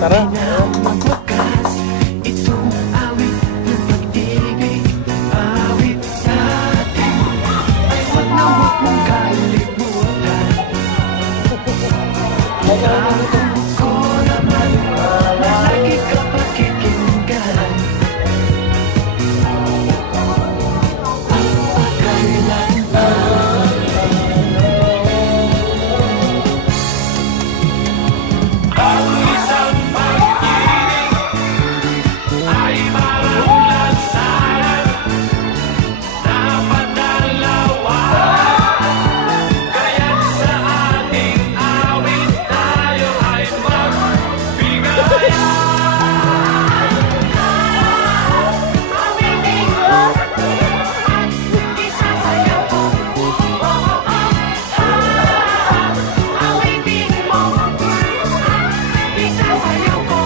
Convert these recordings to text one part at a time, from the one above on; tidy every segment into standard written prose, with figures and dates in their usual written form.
Tara. Magwakas, itong awit ng pag-ibig, awit natin ay huwag mong kalimutan. Alam ko naman na lagi ka pakikinggan. Ang isang pag-ibig ay parang lansangan na padalawa. Kaya't sa ating awit tayo ay magbigayan. Awitin mo at isasayaw ko. Awitin mo at isasayaw ko.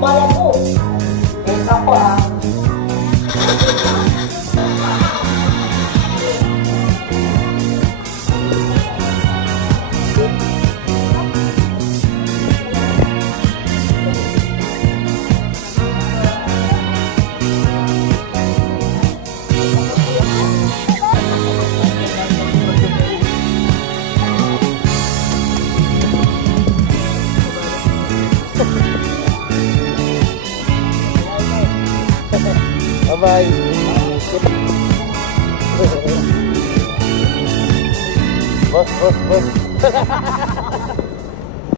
Malay mo. Isa ko ah. Bye-bye. Boss.